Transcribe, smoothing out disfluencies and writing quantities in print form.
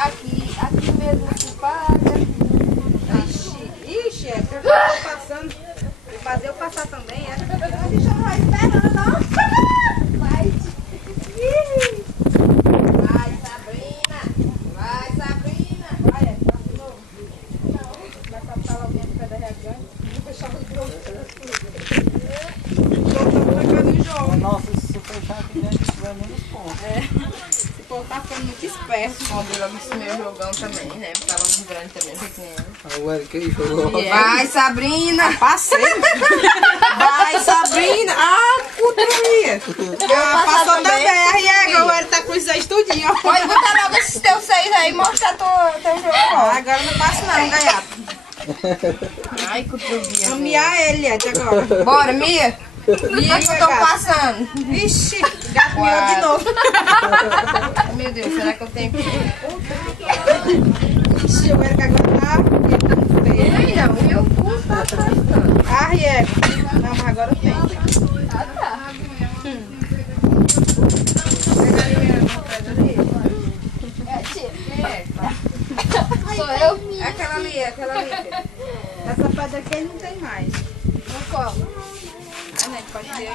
Aqui mesmo que paga. Ixi, é que eu já tô passando. Vou fazer eu passar também, é? A bicha não vai esperando, não. Vai. Vai, Sabrina. Vai, Sabrina. Vai, é, passa de novo. Não. Vai captar logo dentro do pé da regante. Vou fechar o jogo. Nossa, se você fechar aqui dentro, tiver menos pontos. Esse povo tá ficando muito esperto. Comprei logo esse meu jogão também, né? Porque ela é grande também, pequeno. O Eric aí jogou. Vai, Sabrina. Passei. Vai, Sabrina. Ah, putaria. Passou também. Agora ele tá com isso aí estudinho. Pode botar logo esses teus 6 aí e mostrar teu jogo. Agora não passa não, gaiato. Ai, cutrubinha. Vamos miar ele, Ed, agora. Bora, Mia. Mia, que eu tô gato. passando. Vixe, gato miou de novo. Meu Deus, será que eu tenho que... Vixe, o Eric agora tá... Ei, não, o meu cu tá passando. Ah, Eric. Não, mas agora tem. Ah, tá. Sou eu? Aquela ali, aquela ali. Essa pedra aqui não tem mais. No colo. Ah, né, pode ter.